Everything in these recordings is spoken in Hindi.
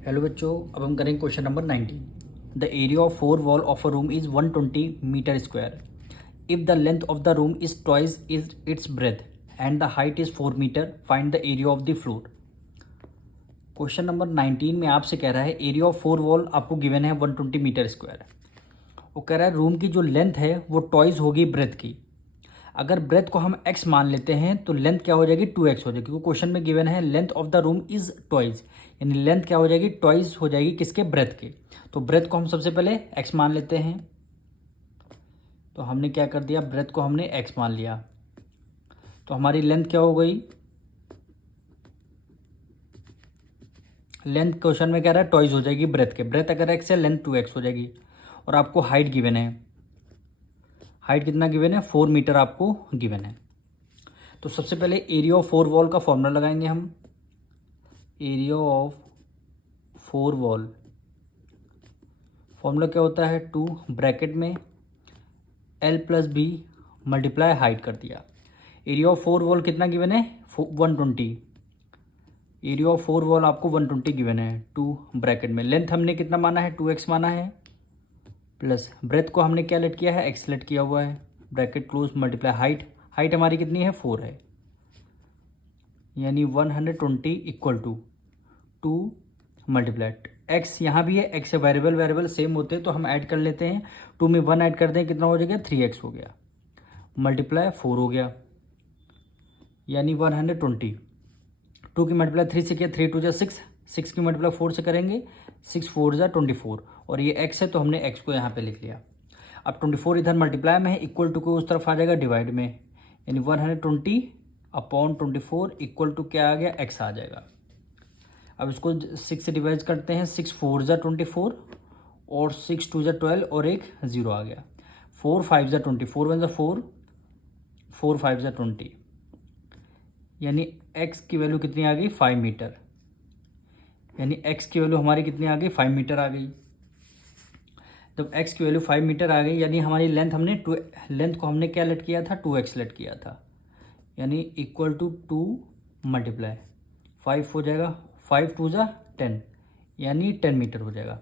हेलो बच्चों, अब हम करेंगे question number 19। The area of four wall of a room is 120 metre square. If the length of the room is twice is its breadth and the height is 4 metre, find the area of the floor. Question number 19 में आपसे कह रहा है एरिया ऑफ फोर वॉल आपको गिवन है 120 मीटर स्क्वायर। वो कह रहा है रूम की जो लेंथ है वो ट्वाइस होगी ब्रेथ की। अगर ब्रेथ को हम x मान लेते हैं तो लेंथ क्या हो जाएगी 2x हो जाएगी, क्योंकि क्वेश्चन में गिवन है length of the room is twice, यानी लेंथ क्या हो जाएगी ट्वाइस हो जाएगी किसके, ब्रेथ के। तो ब्रेथ को हम सबसे पहले x मान लेते हैं। तो हमने क्या कर दिया, ब्रेथ को हमने x मान लिया। तो हमारी लेंथ क्या हो गई, लेंथ क्वेश्चन में कह रहा है ट्वाइस हो जाएगी ब्रेथ के। ब्रेथ अगर x है लेंथ 2x हो जाएगी। और आपको हाइट गिवन है, हाइट कितना गिवन है 4 मीटर आपको गिवन है। तो सबसे पहले एरिया ऑफ फोर वॉल का फॉर्मूला लगाएंगे हम। Area of four wall formula क्या होता है, 2 ब्रैकेट में L plus B multiply height कर दिया। एरिया ऑफ फोर वॉल कितना गिवन है 120। एरिया ऑफ फोर वॉल आपको 120 गिवन है, 2 ब्रैकेट में। लेंथ हमने कितना माना है 2x माना है, प्लस ब्रेथ को हमने क्या लेट किया है x लेट किया हुआ है, bracket close multiply height. Height हमारी कितनी है 4 है, यानी 120 इक्वल टू 2 मल्टीप्लाई एक्स। यहाँ भी है एक्स है, वेरिएबल वेरिएबल सेम होते हैं तो हम ऐड कर लेते हैं। 2 में 1 ऐड कर दें कितना हो जाएगा 3x हो गया, मल्टीप्लाई 4 हो गया, यानी 120। 2 की मल्टीप्लाई 3 से किया, 3 2 जा 6, 6 की मल्टीप्लाई 4 से करेंगे 6 4 जा 24। और ये x है तो हमने x को यहाँ पे लिख लिया। अब 24 इधर मल्टीप्लाई में है, इक्वल टू को उस तरफ आ जाएगा डिवाइड में, यानी 120 अपॉन 24 इक्वल टू क्या आ गया x आ जाएगा। अब इसको 6 से डिवाइड करते हैं, 6 4 जा 24 और 6 2 जा 12 और एक 0 आ गया। 4 5 जा 20, 4 1 जा 4, 4 5 जा 20, यानी x की वैल्यू कितनी आ गई 5 मीटर। यानी x की वैल्यू हमारी कितनी आ गई 5 मीटर आ गई। जब x की वैल्यू 5 मीटर आ गई यानी हमारी लेंथ हमने लेंथ को हमने क्या लेट किया था 2x लेट किया था, यानी इक्वल टू 2 मल्टीप्लाई 5 हो जाएगा, 5 2 जा 10, यानी 10 मीटर हो जाएगा।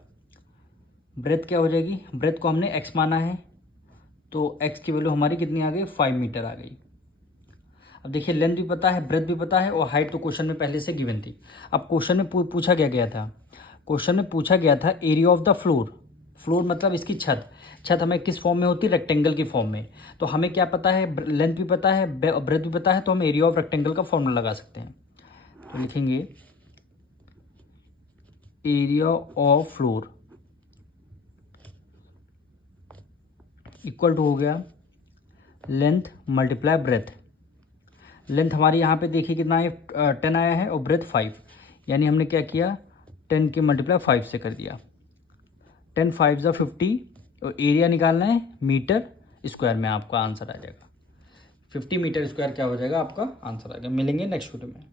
ब्रेथ क्या हो जाएगी, ब्रेथ को हमने x माना है तो x की वैल्यू हमारी कितनी आ गई 5 मीटर आ गई। अब देखिए लेंथ भी पता है, ब्रेथ भी पता है और हाइट तो क्वेश्चन में पहले से गिवन थी। अब क्वेश्चन में पूछा गया था, क्वेश्चन में पूछा गया था area of the floor. Floor मतलब इसकी छत। छत हमें किस फॉर्म में होती है, रेक्टेंगल की फॉर्म में। तो हमें क्या पता है, लेंथ भी पता है ब्रेथ भी पता है, तो हम एरिया ऑफ रेक्टेंगल का फॉर्मूला लगा सकते हैं। तो लिखेंगे area of floor equal to हो गया लेंथ मल्टीप्लाई ब्रेथ। लेंथ हमारी यहाँ पे देखिए कितना है 10 आया है और ब्रेथ 5, यानी हमने क्या किया 10 के मल्टीप्लाई 5 से कर दिया। 10 5 जा 50 और एरिया निकालना है मीटर स्क्वायर में, आपका आंसर आ जाएगा 50 मीटर स्क्वायर क्या हो जाएगा आपका आंसर आ जाएगा। मिलेंगे नेक्स्ट वीडियो में।